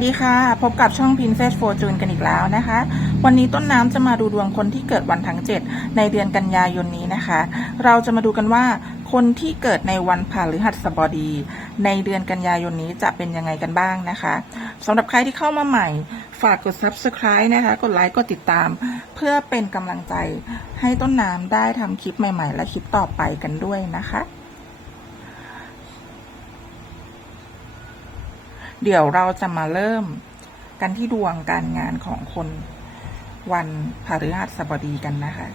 วัสดีค่ะ พบกับช่อง Princess Fortune กันอีกแล้วนะคะ วันนี้ต้นน้ำจะมาดูดวงคนที่เกิดวันทั้ง 7 ในเดือนกันยายนนี้นะคะ เราจะมาดูกันว่าคนที่เกิดในวันพฤหัสบดี ในเดือนกันยายนนี้จะเป็นยังไงกันบ้างนะคะสำหรับใครที่เข้ามาใหม่ ฝากกด subscribe นะคะ กดไลค์ กดติดตาม เพื่อเป็นกำลังใจให้ต้นน้ำได้ทำคลิปใหม่ ๆ และคลิปต่อไปกันด้วยนะคะ เดี๋ยวเราจะมาเริ่มกันที่ดวงการงานของคนวันพฤหัสบดีกันนะคะ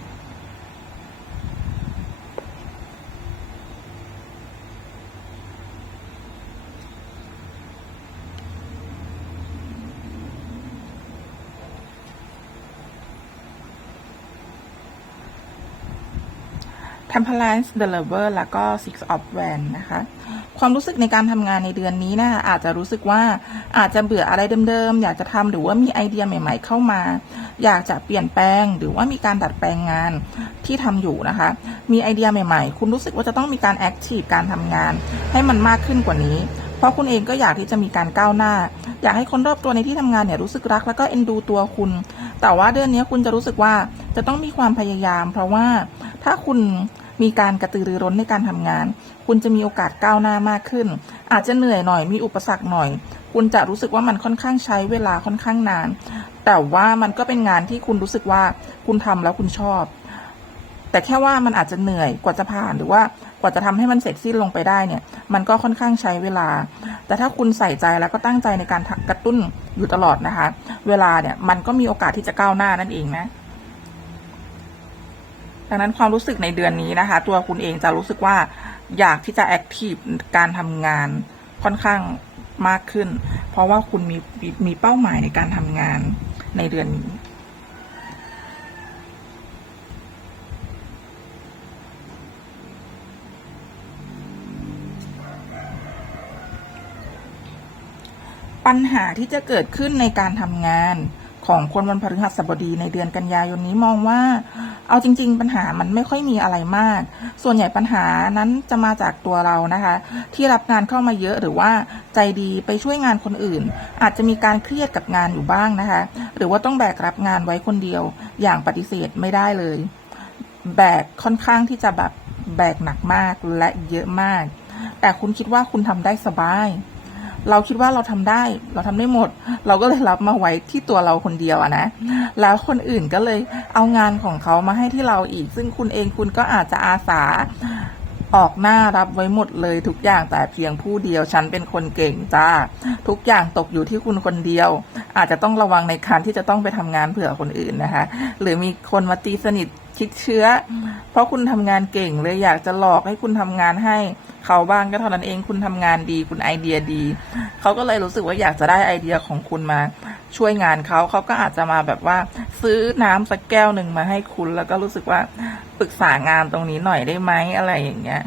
Temperance the Lover แล้วก็ Six of Wands นะคะ ความรู้สึกในการทำงานในเดือนนี้นะคะอาจจะรู้สึกว่าอาจจะเบื่ออะไรเดิมๆ อยากจะทำหรือว่ามีไอเดียใหม่ ๆ เข้ามา อยากจะเปลี่ยนแปลง หรือว่ามีการดัดแปลงงานที่ทำอยู่นะคะ มีไอเดียใหม่ ๆ คุณรู้สึกว่าจะต้องมีการแอคทีฟการทำงาน ให้มันมากขึ้นกว่านี้ เพราะคุณเองก็อยากที่จะมีการก้าวหน้า อยากให้คนรอบตัวในที่ทำงานเนี่ยรู้สึกรักแล้วก็เอ็นดูตัวคุณ แต่ว่าเดือนนี้คุณจะรู้สึกว่าจะต้องมีความพยายาม เพราะว่าถ้าคุณ มีการกระตือรือร้นในการทำงาน คุณจะมีโอกาสก้าวหน้ามากขึ้น อาจจะเหนื่อยหน่อยมีอุปสรรคหน่อย คุณจะรู้สึกว่ามันค่อนข้างใช้เวลาค่อนข้างนาน แต่ว่ามันก็เป็นงานที่คุณรู้สึกว่าคุณทำแล้วคุณชอบ แต่แค่ว่ามันอาจจะเหนื่อยกว่าจะผ่านหรือว่ากว่าจะทำให้มันเสร็จสิ้นลงไปได้เนี่ย มันก็ค่อนข้างใช้เวลา แต่ถ้าคุณใส่ใจแล้วก็ตั้งใจในการกระตุ้นอยู่ตลอดนะคะ เวลาเนี่ยมันก็มีโอกาสที่จะก้าวหน้านั่นเองนะ ดังนั้นความรู้สึกในเดือนนี้นะคะ ตัวคุณเองจะรู้สึกว่าอยากที่จะแอคทีฟการทำงานค่อนข้างมากขึ้น เพราะว่าคุณมีมีมีเป้าหมายในการทำงานในเดือนนี้ปัญหาที่จะเกิดขึ้นในการทำงาน ของคนวันพฤหัสบดีในเดือนกันยายนนี้มองว่า เอาจริง ๆ ปัญหามันไม่ค่อยมีอะไรมาก ส่วนใหญ่ปัญหานั้นจะมาจากตัวเรานะคะ ที่รับงานเข้ามาเยอะหรือว่าใจดีไปช่วยงานคนอื่น อาจจะมีการเครียดกับงานอยู่บ้างนะคะ หรือว่าต้องแบกรับงานไว้คนเดียว อย่างปฏิเสธไม่ได้เลย แบกค่อนข้างที่จะแบบแบกหนักมากและเยอะมาก แต่คุณคิดว่าคุณทำได้สบาย เราคิดว่าเราทำได้ เราทำได้หมด เราก็เลยรับมาไว้ที่ตัวเราคนเดียวอะนะ แล้วคนอื่นก็เลยเอางานของเขามาให้ที่เราอีก ซึ่งคุณเองคุณก็อาจจะอาสาออกหน้ารับไว้หมดเลยทุกอย่างแต่เพียงผู้เดียวฉันเป็นคนเก่งจ้า ทุกอย่างตกอยู่ที่คุณคนเดียว อาจจะต้องระวังในการที่จะต้องไปทำงานเผื่อคนอื่นนะคะ หรือมีคนมาตีสนิทคิดเชื้อ เพราะคุณทำงานเก่งเลยอยากจะหลอกให้คุณทำงานให้ เขาบ้างก็เท่านั้นเองคุณทำงานดีคุณไอเดียดี เขาก็เลยรู้สึกว่าอยากจะได้ไอเดียของคุณมาช่วยงานเขาเขาก็อาจจะมาแบบว่า ซื้อน้ำสักแก้วหนึ่งมาให้คุณ แล้วก็รู้สึกว่าปรึกษางานตรงนี้หน่อยได้ไหมอะไรอย่างเงี้ย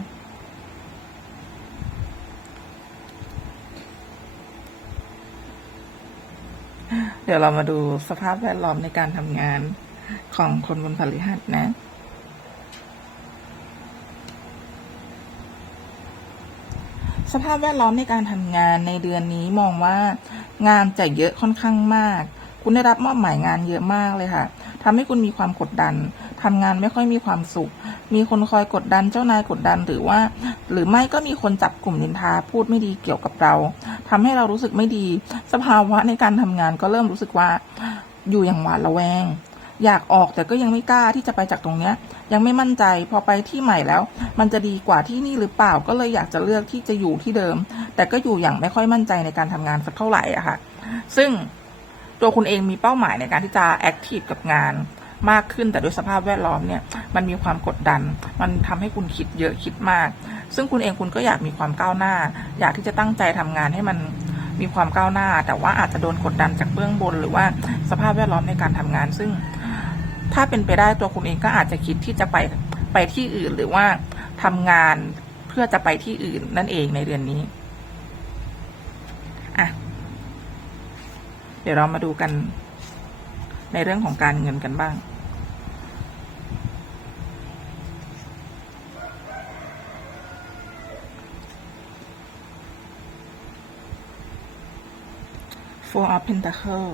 เดี๋ยวเรามาดูสภาพแวดล้อมในการทำงานของคนบนพฤหัสนะ ภาพแวดล้อมในการทำงานในเดือนนี้มองว่า งานจะเยอะค่อนข้างมาก คุณได้รับมอบหมายงานเยอะมากเลยค่ะทำให้คุณมีความกดดันทำงานไม่ค่อยมีความสุข มีคนคอยกดดันเจ้านายกดดันหรือว่า หรือไม่ก็มีคนจับกลุ่มนินทาพูดไม่ดีเกี่ยวกับเราทำให้เรารู้สึกไม่ดี สภาวะในการทำงานก็เริ่มรู้สึกว่าอยู่อย่างหวาดระแวง อยากออกแต่ก็ยังไม่กล้าที่จะไปจากตรงเนี้ย ยังไม่มั่นใจพอไปที่ใหม่แล้ว มันจะดีกว่าที่นี่หรือเปล่าก็เลยอยากจะเลือกที่จะอยู่ที่เดิม แต่ก็อยู่อย่างไม่ค่อยมั่นใจในการทำงานสักเท่าไหร่อะค่ะ ซึ่งตัวคุณเองมีเป้าหมายในการที่จะแอคทีฟกับงานมากขึ้นแต่ด้วยสภาพแวดล้อมเนี่ยมันมีความกดดัน มันทำให้คุณคิดเยอะคิดมาก ซึ่งคุณเองคุณก็อยากมีความก้าวหน้า อยากที่จะตั้งใจทำงานให้มันมีความก้าวหน้า แต่ว่าอาจจะโดนกดดันจากเบื้องบน หรือว่าสภาพแวดล้อมในการทำงาน ซึ่ง ถ้าเป็นไปได้ตัวคุณเองก็อาจจะคิดที่จะไปไปที่อื่นหรือว่าทำงานเพื่อจะไปที่อื่นนั่นเองในเดือนนี้อะเดี๋ยวเรามาดูกันในเรื่องของการเงินกันบ้าง four of pentacle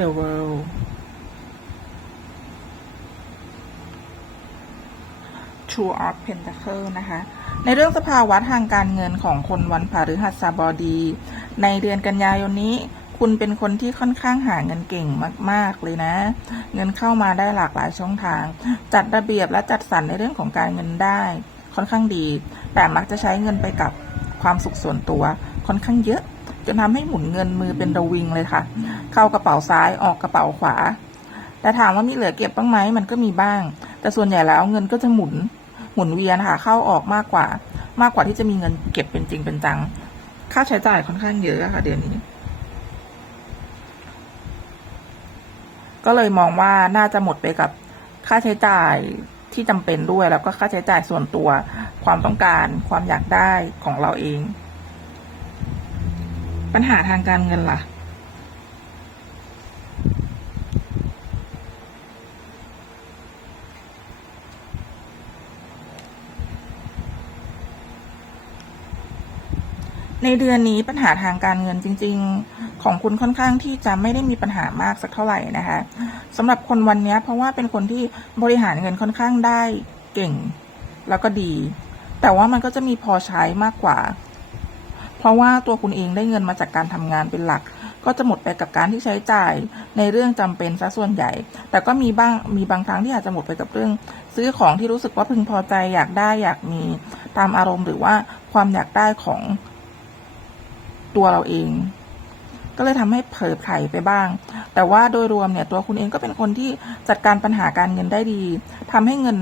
the world two of pentacle นะคะ ในเรื่องสภาวะทางการเงินของคนวันพฤหัสบดี ในเดือนกันยายนนี้ คุณเป็นคนที่ค่อนข้างหาเงินเก่งมาก ๆ เลยนะ เงินเข้ามาได้หลากหลายช่องทาง จัดระเบียบและจัดสรรในเรื่องของการเงินได้ ค่อนข้างดี แต่มักจะใช้เงินไปกับความสุขส่วนตัวค่อนข้างเยอะ จนทำให้หมุนเงินมือเป็นระวิงเลยค่ะ เข้ากระเป๋าซ้ายออกกระเป๋าขวา แต่ถามว่ามีเหลือเก็บบ้างไหมมันก็มีบ้าง แต่ส่วนใหญ่แล้วเงินก็จะหมุนหมุนเวียนค่ะ เข้าออกมากกว่า มากกว่าที่จะมีเงินเก็บเป็นจริงเป็นจัง ค่าใช้จ่ายค่อนข้างเยอะอะค่ะ เดือนนี้ ก็เลยมองว่าน่าจะหมดไปกับค่าใช้จ่ายที่จำเป็นด้วยแล้วก็ค่าใช้จ่ายส่วนตัว ความต้องการความอยากได้ของเราเอง ปัญหาทางการเงินล่ะ ในเดือนนี้ปัญหาทางการเงินจริง ๆ ของคุณค่อนข้างที่จะไม่ได้มีปัญหามากสักเท่าไหร่นะคะสำหรับคนวันนี้เพราะว่าเป็นคนที่บริหารเงินค่อนข้างได้เก่งแล้วก็ดี แต่ว่ามันก็จะมีพอใช้มากกว่า เพราะว่าตัวคุณเองได้เงินมาจากการทำงานเป็นหลัก ก็จะหมดไปกับการที่ใช้จ่ายในเรื่องจำเป็นซะส่วนใหญ่ แต่ก็มีบ้างมีบางครั้งที่อาจจะหมดไปกับเรื่อง ซื้อของที่รู้สึกว่าพึงพอใจอยากได้อยากมีตามอารมณ์ หรือว่าความอยากได้ของตัวเราเองก็เลยทำให้เผลอไผลไปบ้าง แต่ว่าโดยรวมเนี่ยตัวคุณเองก็เป็นคนที่จัดการปัญหาการเงินได้ดีทำให้เงิน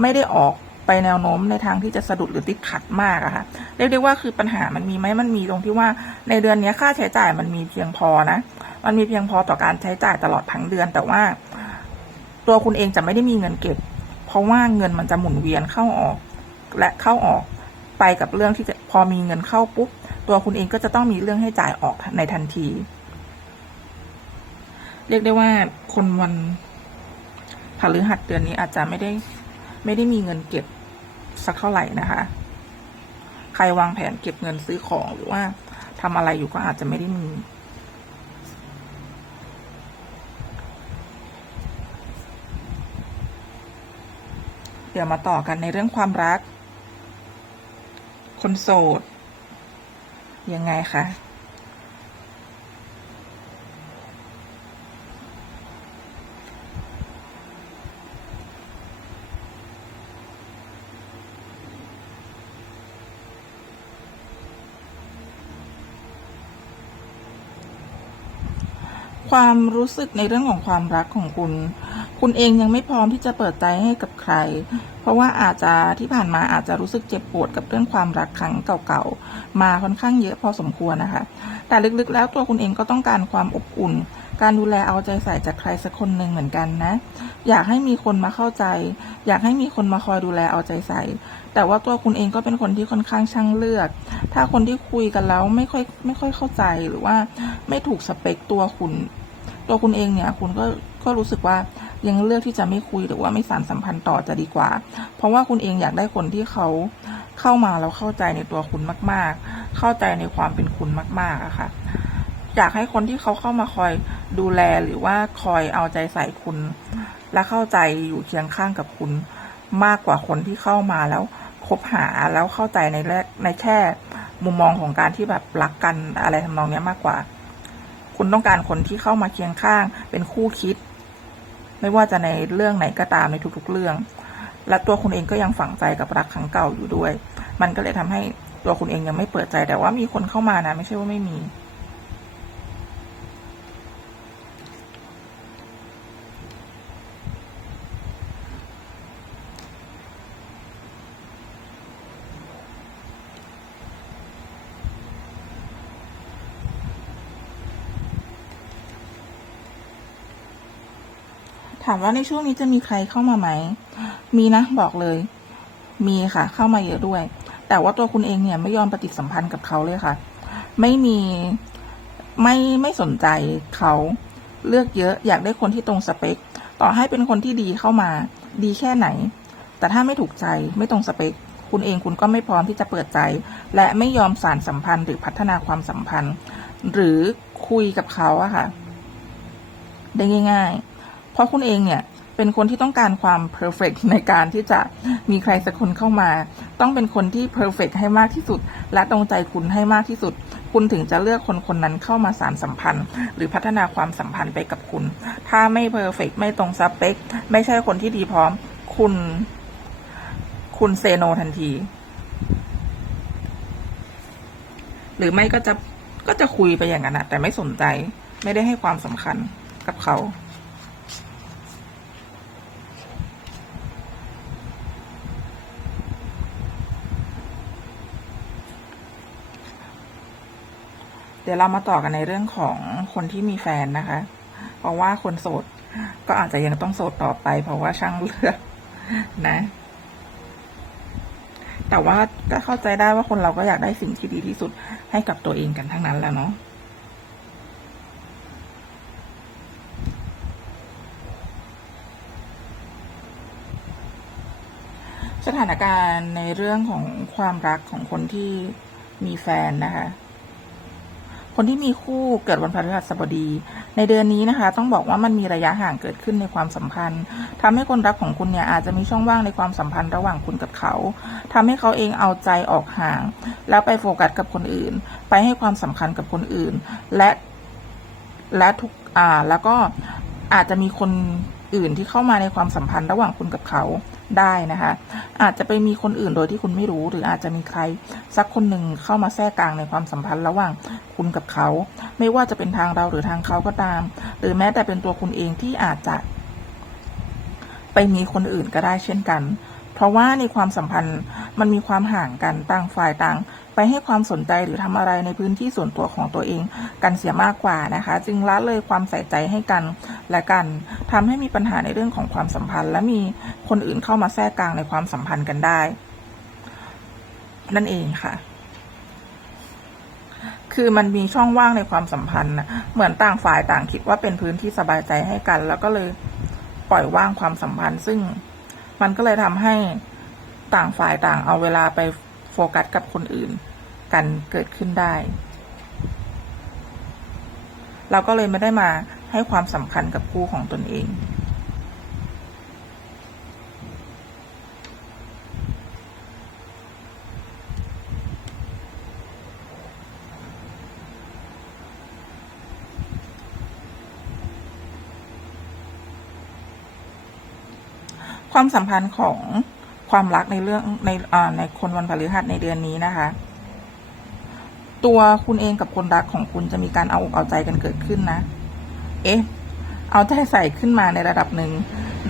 ไม่ได้ออก ไปแนวโน้มในทางที่จะสะดุดหรือติดขัดมากอะค่ะเรียกได้ว่าคือปัญหามันมีไหมมันมีตรงที่ว่าในเดือนนี้ค่าใช้จ่ายมันมีเพียงพอนะ มันมีเพียงพอต่อการใช้จ่ายตลอดทั้งเดือน แต่ว่า ตัวคุณเองจะไม่ได้มีเงินเก็บ เพราะว่าเงินมันจะหมุนเวียนเข้าออก และเข้าออกไปกับเรื่องที่จะพอมีเงินเข้าปุ๊บตัวคุณเองก็จะต้องมีเรื่องให้จ่ายออกในทันที เรียกได้ว่าคนวันพฤหัสเดือนนี้อาจจะไม่ได้ ไม่ได้มีเงินเก็บ สักเท่าไหร่นะคะ ใครวางแผนเก็บเงินซื้อของหรือว่าทำอะไรอยู่ก็อาจจะไม่ได้มีเดี๋ยวมาต่อกันในเรื่องความรัก คนโสด ยังไงคะ ความรู้สึกในเรื่องของความรักของคุณ คุณเองยังไม่พร้อมที่จะเปิดใจให้กับใคร เพราะว่าอาจจะที่ผ่านมาอาจจะรู้สึกเจ็บปวดกับเรื่องความรักครั้งเก่าๆ มาค่อนข้างเยอะพอสมควรนะคะ แต่ลึกๆ แล้วตัวคุณเองก็ต้องการความอบอุ่น การดูแลเอาใจใส่จากใครสักคนหนึ่งเหมือนกันนะ อยากให้มีคนมาเข้าใจ อยากให้มีคนมาคอยดูแลเอาใจใส่ แต่ว่าตัวคุณเองก็เป็นคนที่ค่อนข้างช่างเลือก ถ้าคนที่คุยกันแล้วไม่ค่อยไม่ค่อยเข้าใจหรือว่าไม่ถูกสเปคตัวคุณ ตัวคุณเองเนี่ยคุณก็ก็รู้สึกว่ายังเลือกที่จะไม่คุยหรือว่าไม่สานสัมพันธ์ต่อจะดีกว่า เพราะว่าคุณเองอยากได้คนที่เขาเข้ามาแล้วเข้าใจในตัวคุณมาก ๆ เข้าใจในความเป็นคุณมากๆอะค่ะอยากให้คนที่เขาเข้ามาคอยดูแลหรือว่าคอยเอาใจใส่คุณ และเข้าใจอยู่เคียงข้างกับคุณ มากกว่าคนที่เข้ามาแล้วคบหาแล้วเข้าใจในในแค่มุมมองของการที่แบบรักกันอะไรทำนองเนี้ยมากกว่า คุณต้องการคนที่เข้ามาเคียงข้าง เป็นคู่คิด ไม่ว่าจะในเรื่องไหนก็ตามในทุกๆเรื่อง และตัวคุณเองก็ยังฝังใจกับรักครั้งเก่าอยู่ด้วย มันก็เลยทำให้ตัวคุณเองยังไม่เปิดใจแต่ว่ามีคนเข้ามานะ ไม่ใช่ว่าไม่มี ถามว่าในช่วงนี้จะมีใครเข้ามาไหม มีนะบอกเลย มีค่ะ เข้ามาเยอะด้วย แต่ว่าตัวคุณเองเนี่ยไม่ยอมปฏิสัมพันธ์กับเขาเลยค่ะ ไม่มีไม่ไม่สนใจเขาเลือกเยอะ อยากได้คนที่ตรงสเปค ต่อให้เป็นคนที่ดีเข้ามา ดีแค่ไหน แต่ถ้าไม่ถูกใจไม่ตรงสเปค คุณเองคุณก็ไม่พร้อมที่จะเปิดใจ และไม่ยอมสานสัมพันธ์หรือพัฒนาความสัมพันธ์ หรือคุยกับเขาอะค่ะ ได้ง่าย ๆ เพราะคุณเองเนี่ยเป็นคนที่ต้องการความเพอร์เฟกในการที่จะมีใครสักคนเข้ามา ต้องเป็นคนที่เพอร์เฟกให้มากที่สุด และตรงใจคุณให้มากที่สุด คุณถึงจะเลือกคนคนนั้นเข้ามาสารสัมพันธ์ หรือพัฒนาความสัมพันธ์ไปกับคุณ ถ้าไม่เพอร์เฟกไม่ตรงสเปค ไม่ใช่คนที่ดีพร้อม คุณ คุณเซโนทันที หรือไม่ก็จะก็จะคุยไปอย่างนั้นนะแต่ไม่สนใจ ไม่ได้ให้ความสำคัญกับเขา เดี๋ยวเรามาต่อกันในเรื่องของคนที่มีแฟนนะคะ เพราะว่าคนโสดก็อาจจะยังต้องโสดต่อไป เพราะว่าช่างเลือกนะ แต่ว่าก็เข้าใจได้ว่าคนเราก็อยากได้สิ่งที่ดีที่สุดให้กับตัวเองกันทั้งนั้นแหล้วเนาะสถานการณ์ในเรื่องของความรักของคนที่มีแฟนนะคะ คนที่มีคู่เกิดวันพฤหัสบดี ในเดือนนี้นะคะ ต้องบอกว่ามันมีระยะห่างเกิดขึ้นในความสัมพันธ์ทำให้คนรักของคุณเนี่ยอาจจะมีช่องว่างในความสัมพันธ์ระหว่างคุณกับเขาทำให้เขาเองเอาใจออกห่าง แล้วไปโฟกัสกับคนอื่น ไปให้ความสำคัญกับคนอื่น และและทุกอ่าแล้วก็อาจจะมีคน อื่นที่เข้ามาในความสัมพันธ์ระหว่างคุณกับเขาได้นะคะ อาจจะไปมีคนอื่นโดยที่คุณไม่รู้ หรืออาจจะมีใครสักคนหนึ่งเข้ามาแทรกกลางในความสัมพันธ์ระหว่างคุณกับเขา ไม่ว่าจะเป็นทางเราหรือทางเขาก็ตาม หรือแม้แต่เป็นตัวคุณเองที่อาจจะไปมีคนอื่นก็ได้เช่นกัน เพราะว่าในความสัมพันธ์มันมีความห่างกันต่างฝ่ายต่าง ไปให้ความสนใจหรือทำอะไรในพื้นที่ส่วนตัวของตัวเอง กันเสียมากกว่านะคะ จึงละเลยความใส่ใจให้กันและกันทำให้มีปัญหาในเรื่องของความสัมพันธ์ และมีคนอื่นเข้ามาแทรกกลางในความสัมพันธ์กันได้ นั่นเองค่ะคือมันมีช่องว่างในความสัมพันธ์นะเหมือนต่างฝ่ายต่างคิดว่าเป็นพื้นที่สบายใจให้กัน แล้วก็เลยปล่อยว่างความสัมพันธ์ ซึ่ง มันก็เลยทำให้ต่างฝ่ายต่างเอาเวลาไปโฟกัสกับคนอื่น กันเกิดขึ้นได้ เราก็เลยไม่ได้มาให้ความสำคัญกับคู่ของตนเอง ความสัมพันธ์ของความรักในเรื่องในในคนวันพฤหัสในเดือนนี้นะคะ ตัวคุณเองกับคนรักของคุณจะมีการเอาอกเอาใจกันเกิดขึ้นนะ เอ๊ะ เอาใจใส่ขึ้นมาในระดับหนึ่ง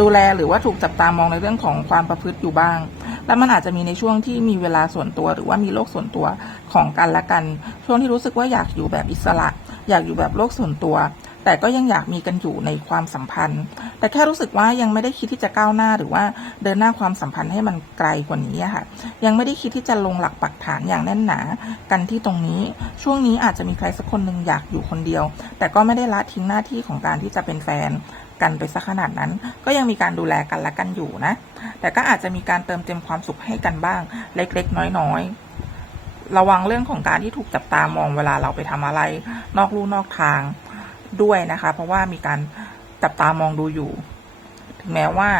ดูแลหรือว่าถูกจับตามองในเรื่องของความประพฤติอยู่บ้าง แล้วมันอาจจะมีในช่วงที่มีเวลาส่วนตัว หรือว่ามีโลกส่วนตัวของกันและกัน ช่วงที่รู้สึกว่าอยากอยู่แบบอิสระ อยากอยู่แบบโลกส่วนตัว แต่ก็ยังอยากมีกันอยู่ในความสัมพันธ์ แต่แค่รู้สึกว่ายังไม่ได้คิดที่จะก้าวหน้าหรือว่าเดินหน้าความสัมพันธ์ให้มันไกลกว่านี้ค่ะ ยังไม่ได้คิดที่จะลงหลักปักฐานอย่างแน่นหนากันที่ตรงนี้ ช่วงนี้อาจจะมีใครสักคนหนึ่งอยากอยู่คนเดียว แต่ก็ไม่ได้ละทิ้งหน้าที่ของการที่จะเป็นแฟนกันไปสักขนาดนั้น ก็ยังมีการดูแลกันและกันอยู่นะ แต่ก็อาจจะมีการเติมเต็มความสุขให้กันบ้าง เล็กๆ น้อยๆ ระวังเรื่องของการที่ถูกจับตามองเวลาเราไปทำอะไร นอกลู่นอกทาง ด้วยนะคะ เพราะว่ามีการจับตามองดูอยู่ ถึงแม้ว่า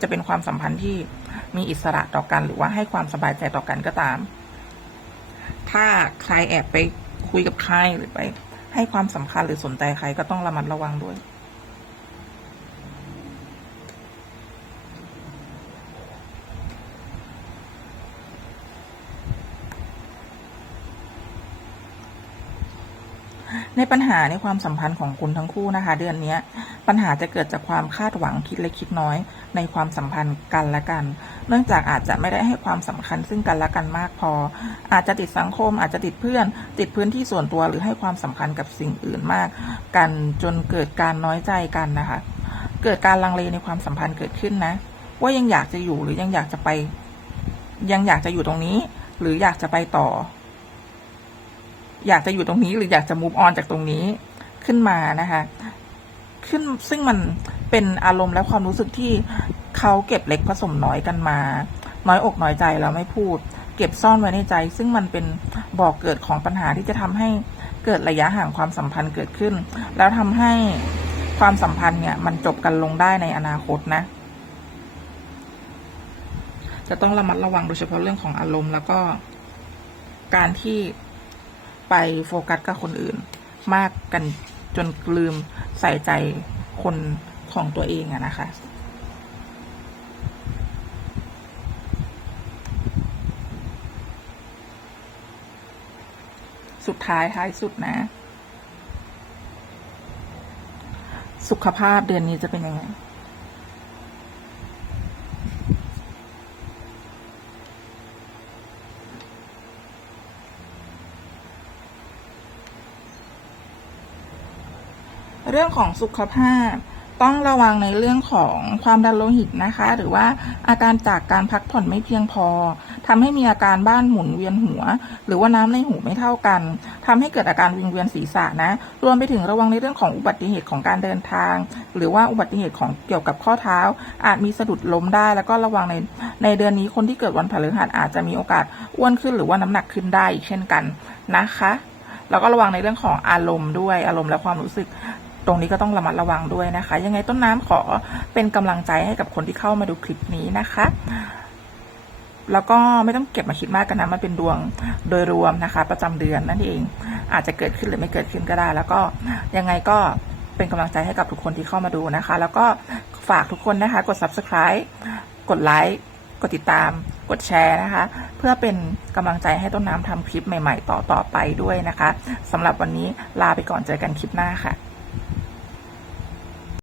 จะเป็นความสัมพันธ์ที่มีอิสระต่อกัน หรือว่าให้ความสบายใจต่อกันก็ตาม ถ้าใครแอบไปคุยกับใครหรือไป ให้ความสำคัญหรือสนใจใครก็ต้องระมัดระวังด้วย ในปัญหาในความสัมพันธ์ของคุณทั้งคู่นะคะ เดือนนี้ปัญหาจะเกิดจากความคาดหวังคิดเล็กคิดน้อย ในความสัมพันธ์กันและกัน เนื่องจากอาจจะไม่ได้ให้ความสำคัญซึ่งกันและกันมากพอ อาจจะติดสังคม อาจจะติดเพื่อน ติดพื้นที่ส่วนตัวหรือให้ความสำคัญกับสิ่งอื่นมาก กันจนเกิดการน้อยใจกันนะคะ เกิดการลังเลในความสัมพันธ์เกิดขึ้นนะ ว่ายังอยากจะอยู่หรือยังอยากจะไป ยังอยากจะอยู่ตรงนี้ หรืออยากจะไปต่อ อยากจะอยู่ตรงนี้หรืออยากจะ move on จากตรงนี้ขึ้นมานะคะ ขึ้นซึ่งมันเป็นอารมณ์และความรู้สึกที่เขาเก็บเล็กผสมน้อยกันมา น้อยอกน้อยใจแล้วไม่พูด เก็บซ่อนไว้ในใจ ซึ่งมันเป็นบ่อกเกิดของปัญหาที่จะทำให้เกิดระยะห่างความสัมพันธ์เกิดขึ้น แล้วทำให้ความสัมพันธ์เนี่ย มันจบกันลงได้ในอนาคตนะ จะต้องระมัดระวังโดยเฉพาะเรื่องของอารมณ์ แล้วก็การที่ ไปโฟกัสกับคนอื่น มากกันจนลืมใส่ใจคนของตัวเองอะนะคะ สุดท้ายท้ายสุดนะ สุขภาพเดือนนี้จะเป็นยังไง เรื่องของสุขภาพ ต้องระวังในเรื่องของความดันโลหิตนะคะ หรือว่าอาการจากการพักผ่อนไม่เพียงพอทำให้มีอาการบ้านหมุนเวียนหัว หรือว่าน้ำในหูไม่เท่ากันทำให้เกิดอาการวิงเวียนศีรษะนะ รวมไปถึงระวังในเรื่องของอุบัติเหตุของการเดินทาง หรือว่าอุบัติเหตุของเกี่ยวกับข้อเท้า อาจมีสะดุดล้มได้ แล้วก็ระวังในในเดือนนี้คนที่เกิดวันพฤหัสอาจจะมีโอกาสอ้วนขึ้นหรือว่าน้ำหนักขึ้นได้อีกเช่นกันนะคะแล้วก็ระวังในเรื่องของอารมณ์ด้วยอารมณ์และความรู้สึก ตรงนี้ก็ต้องระมัดระวังด้วยนะคะ ยังไงต้นน้ำขอเป็นกำลังใจให้กับคนที่เข้ามาดูคลิปนี้นะคะ แล้วก็ไม่ต้องเก็บมาคิดมากกันนะมันเป็นดวงโดยรวมนะคะ ประจำเดือนนั่นเอง อาจจะเกิดขึ้นหรือไม่เกิดขึ้นก็ได้ แล้วก็ยังไงก็เป็นกำลังใจให้กับทุกคนที่เข้ามาดูนะคะ แล้วก็ฝากทุกคนนะคะ กด subscribe กดไลค์กดติดตาม กดแชร์นะคะ เพื่อเป็นกำลังใจให้ต้นน้ำทำคลิปใหม่ ๆ ต่อ ๆ ไปด้วยนะคะสำหรับวันนี้ลาไปก่อนเจอกันคลิปหน้าค่ะ